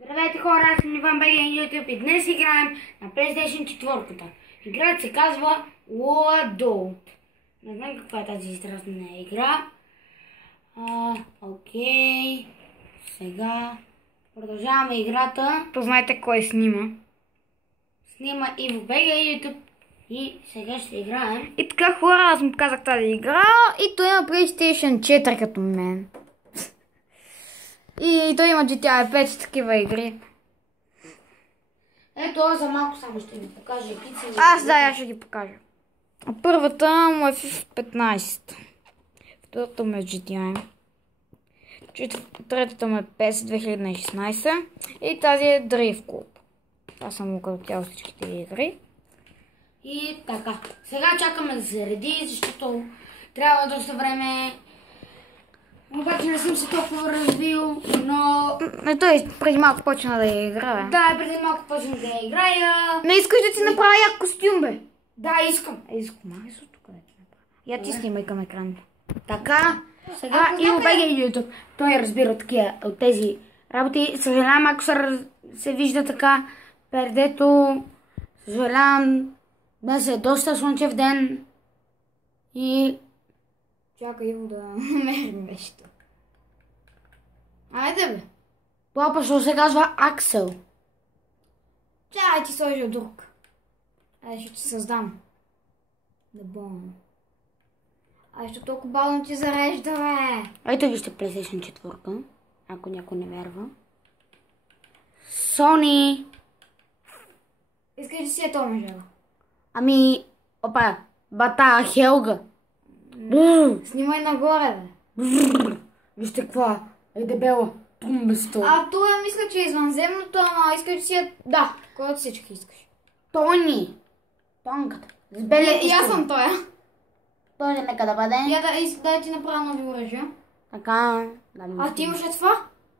Здравейте хора, аз съм Иван БГ YouTube и днес играем на PlayStation 4. Играта се казва World. Не знам каква е тази страшна игра. Окей. Сега продължаваме играта. Познайте кой снима. Снима Иво БГ YouTube и сега ще играем. И така хора, аз му казах тази игра и той има PlayStation 4 като мен. И той има GTA 5 с такива игри. Ето, за малко само ще ви покажа епици. Я ще ги покажа. Първата му е FIFA 15. Втората му е GTA. Третата му е PES 2016. И тази е Drift Club. Това съм му като тя всичките игри. И така. Сега чакаме да се реди, защото трябва доста време. Обаче не съм се толкова развил, но... Той преди малко почна да я играе. Да, преди малко почна да я играя. Не искаш да ти направя як костюм, бе? Да, искам. Искам, тук да ти направя. Я ти снимай към екрана. Така, сега Иво БГ YouTube. Той разбира такива от тези работи. Съжалявам, ако се вижда така пердето. Съжалявам, днес е доста слънчев ден. И... Чакай Иво да намерим нещо. Айде бе. Това пъщо се казва Аксел. Чай ти сложи друг. Ще ти създам. Да бом. Що толкова бавно ти зарежда, бе? Ето вижте PlayStation 4, ако някой не вярва. Sony. Искаш да си е то мъжа? Опа, бата Хелга. Снимай нагоре, бе. Вижте каква е дебела. Тумбесто. Това мисля, че е извънземното, ама искаш да си е... Да, кой от всички искаш? Тони. Тонката. С И аз съм тоя. Този нека да бъде. Дай ти направя нови оръжия. Така. Ти имаш ли това?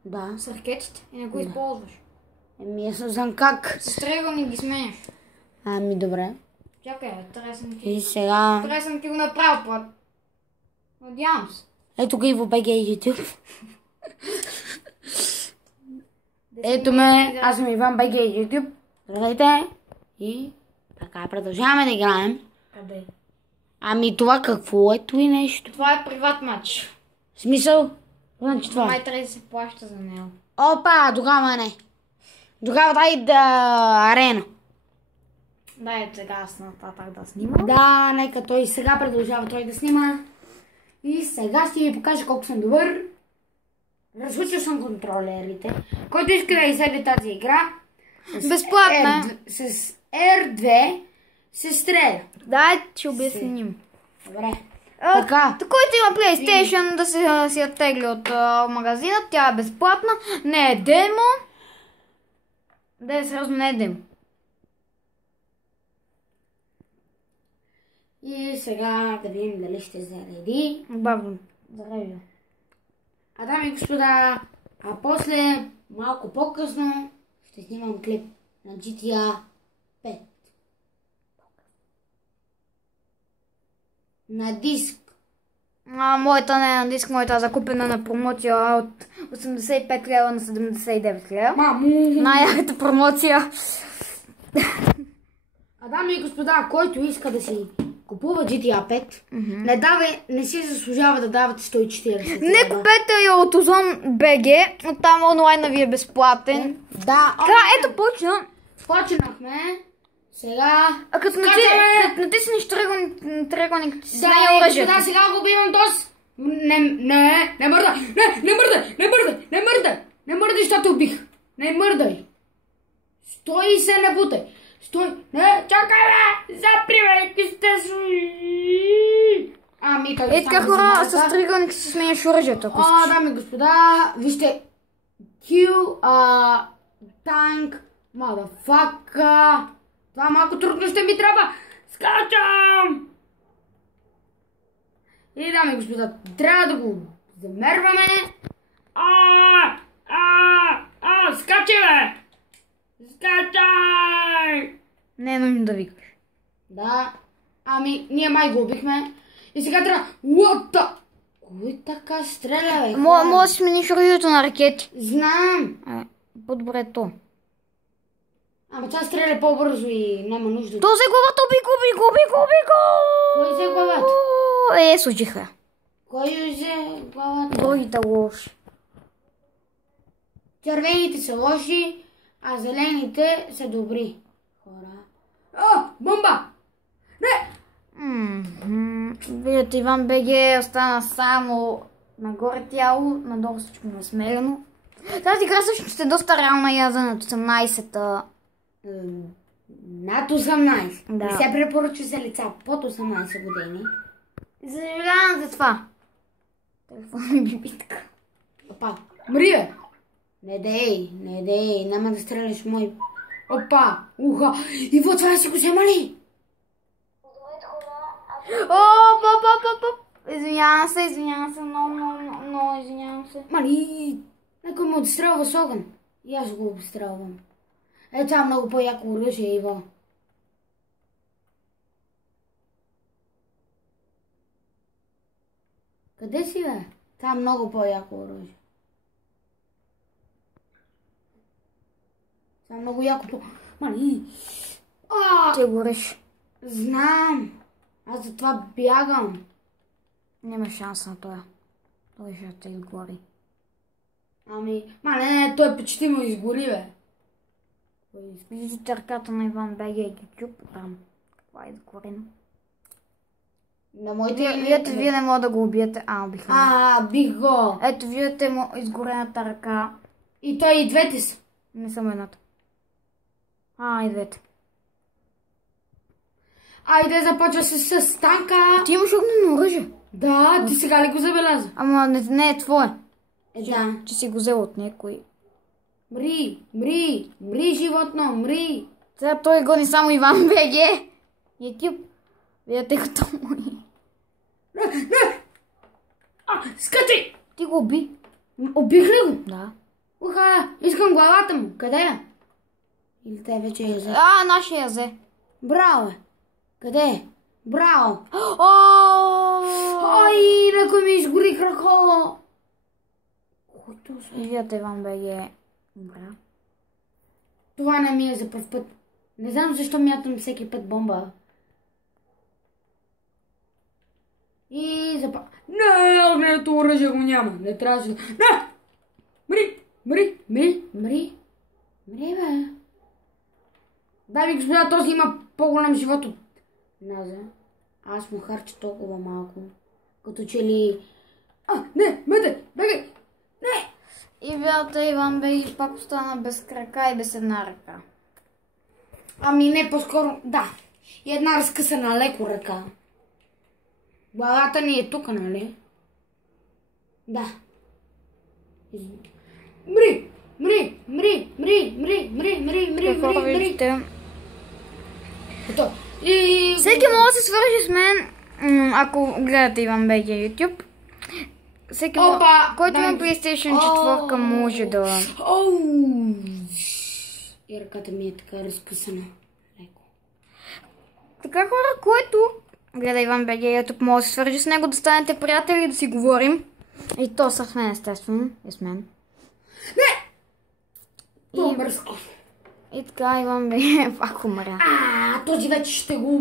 Да. С ракетите и не го използваш. Аз знам как. С триъгълник ги сменяш. Добре. Чакай, трябва съм ти... И сега... Трябва съм ти го направил плат. Надявам се. Ето го Иво БГ YouTube. Ето ме, аз съм Иван БГ YouTube. Здравейте. И така, продължаваме да играем. Къде? Това какво е и нещо? Това е приват матч. В смисъл? Значи това. Май трябва да се плаща за него. Опа, тогава не. Тогава дай да арена. Дай сега аз нататък да снимам. Да, нека той сега продължава той да снима. И сега ще ви покажа колко съм добър. Разучил съм контролерите. Който иска да изследва тази игра, безплатна. С R2 се стреля. Дай, ще обясним. Добре. Така. Който има PlayStation да си я тегли от магазина, тя е безплатна. Не е демо. Да, сериозно не е демо. И сега да видим дали ще зареди. Бавно заредя. Дами и господа, после, малко по-късно, ще снимам клип на GTA 5. На диск. Моята не е на диск, моята е закупена на промоция от 85 лева на 79 лева. Най-яката промоция. Дами и господа, който иска да си купува GTA 5, не си заслужава да давате 140. Не купете я от Озон БГ, оттам онлайна ви е безплатен. Да. Ето почна. Почнахме. Сега... Като натиснеш триъгълник, ти си да, сменя оръжието. Да, сега го убивам този. Не мърдай, защото убих. Не мърдай. Стой и се не бутай. Стой. Чакай, бе. Запри, бе. Какви сте той така хора, с триъгълник си сменяш оръжието, ако искаш. Дами и господа, вижте. Kill tank, motherfucker. Това малко трудно ще ми трябва. Скачам! И дами и господа, трябва да го замерваме. Скачай, бе! Скачай! Не е нужно да викаш. Да. Ние май го убихме. И сега трябва... What the... Кой така стреля, бе? Може да смениш оръжието на ракети. Знам. по-добре е то. Ама тя стреля по-бързо и няма нужда. То се главата, бико! Кой взе главата? Случиха. Кой взе главата? Другите лоши. Червените са лоши, а зелените са добри хора. Бомба! Не! Виждате, Иван БГ остана само нагоре тяло, надолу всичко насмерено. Тази игра всъщност е доста реална и за над 18-та. Над 18. Да. Не се препоръчва за лица под 18 години. Съжалявам за това. Телефонна бибитка. Опа, мри бе! Не дей, няма да стреляш мой. Опа, уха, Иво, това си го взема ли? Извинявам се, много извинявам се. Мали, некой ме отстрелва с огън. И аз го обстрелвам. Това е много по-яко оръжие, Иво. Къде си, бе? Това е много по-яко оръжие. Това е много яко по... Мали! Ти гориш. Знам. Аз за това бягам. Няма шанс на това. Той ще те изгори. Не, той почти му изгори, бе. Виждате ръката на Иван БГ и YouTube там. Каква е изгорена. На моите... Вие не мога да го убиете. Убих. Бих го. Ето, виждате му изгорената ръка. И той и двете са. Не съм едната. И двете. Айде започва с танка. Ти имаш огнено оръжие. Да, ти сега ли го забеляза? Ама не е твое. Да. Че си го взел от някой. Мри, животно, мри. Сега той гони само Иван БГ. YouTube. Виждате като му е. Не! Скачай! Ти го уби. Убих ли го? Да. Уха, искам главата му. Къде е? Или те вече я взе? Нашия я взе. Браво е. Къде е? Браво! Некой ми изгори крако! Виждате Иван БГ. Добре. Това не ми е за пръв път. Не знам защо мятам всеки път бомба. И Не, огненото оръжие го няма. Не трябваше да... Не! Мри, бе. Дай ми, господа, този има по-голям живот от Наза. Аз му харча толкова малко. Като че ли... Не, бегай! Не! И вялата Иван БГ пак остана без крака и без една ръка. Не, по-скоро, да. И една разкъсана леко ръка. Главата ни е тук, нали? Да. Мри! Какво виждате? Всеки може да се свържи с мен, ако гледате Иван БГ YouTube. Всеки който има PlayStation 4 може да... И ръката ми е така разкъсана. Леко. Така хора, който гледа Иван БГ YouTube, може да се свържи с него, да станете приятели, да си говорим. И то с мен, естествено. И с мен. Не! То е мръско. И така Иван БГ пак умря. Този вече ще го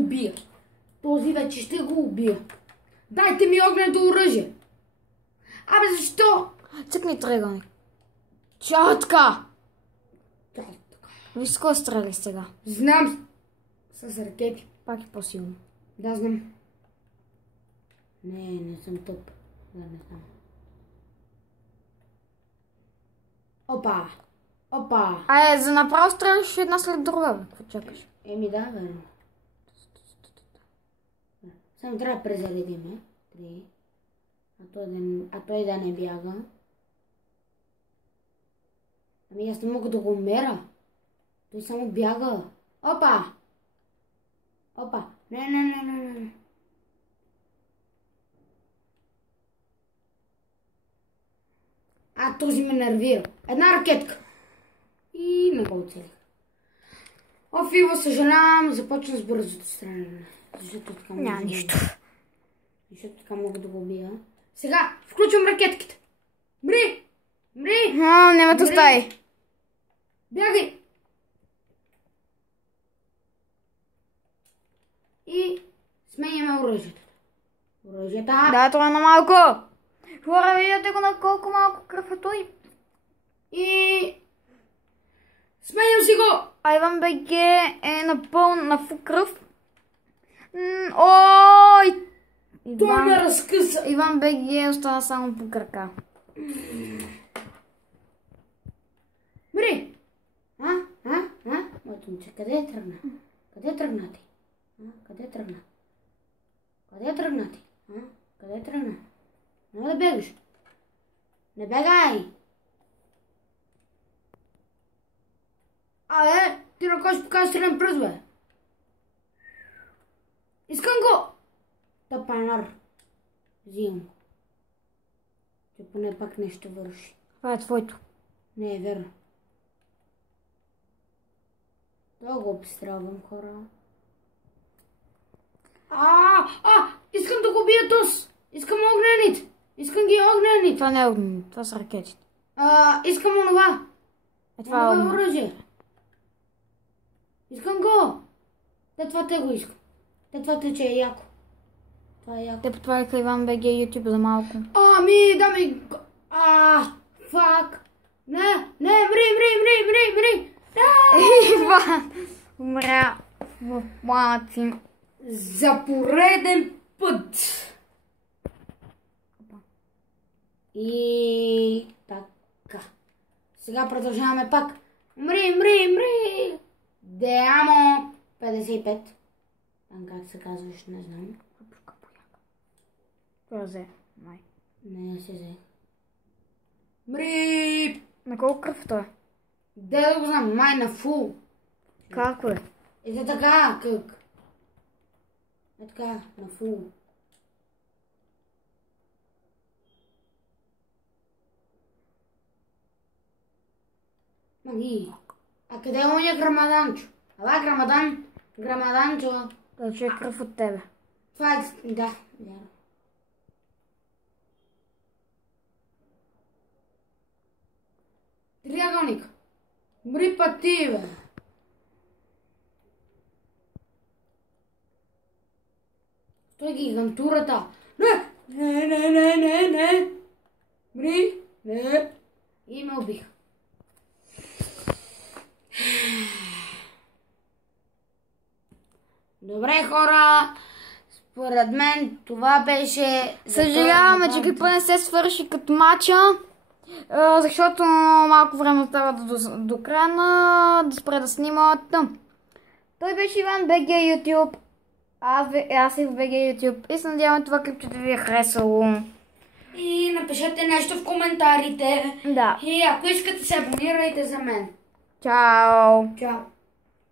убия. Дайте ми огненото оръжие. Защо? Цъкни триъгълник. Чатка! Виж с кой стреляш сега? Знам. С ракети. Пак е по-силно. Да, знам. Не съм тъп. Да, не знам. Опа! За направо стреляш една след друга, бе. Какво чакаш? Да, верно. Само трябва да презаредиме. 3. А той да не бяга. Аз не мога да го мера. Той само бяга. Опа! Не. Този ме нервира. Една ракетка. И не го оцелих. Иво, съжалявам, започна с бързото стреляне. Защото така няма нищо. Защото така мога да го убия. Сега включвам ракетките. Мри! Не ме остави. Бягай! И сменяме оръжието. Оръжията. Да, това е на малко. Хора, виждате го на колко малко кръв е той. И сменям си го! А Иван БГ е напълно на фу кръв. Ой! Той ме разкъса. Иван БГ остава само по крака. Мри! Моето момче, къде тръгна? Къде тръгна ти? Къде тръгна? Къде тръгна ти? Къде тръгна? Няма да бегаш. Не бегай! Абе, ти на кой ще покажеш среден пръст, бе? Искам го! Тъпанар. Взимам го. Че поне пак нещо върши. Това е твоето. Не е верно. Това го обстрелвам, хора. Искам да го бия тос. Искам огнените. Искам ги огнените. Това не е огнен, това са ракетите. Искам онова. Това е оръжие. Искам го. Това те го искам. Това те, че е яко. Това е яко. Те потваряха Иван БГ YouTube за малко. Да ми... Фак. Не, мри. Иван умря в планъци. За пореден път. И така. Сега продължаваме пак. Мри. Деамо 55. Там как се казваш, не знам. Това взе, май. Не се взе. Мри! На колко кръв той? Де да го знам, май на фул. Как е? Ето така, как? Е така, на фул. Маги. А къде е оня Грамаданчо? Ала, Грамаданчо. Да, че е кръв от тебе. Това е... Да, вярно. Триъгълник. Мри пъти, бе. Той гигантурата. Не. Мри, не. И ме убих. Добре, хора. Според мен това беше... Съжаляваме, че клипа не се свърши като мача, защото малко време остава до края да спре да снима. Той беше Иван БГ YouTube. Аз и в БГ YouTube. И се надявам това клипче да ви е харесало. И напишете нещо в коментарите. Да. И ако искате, се абонирайте за мен. Чао! Чао!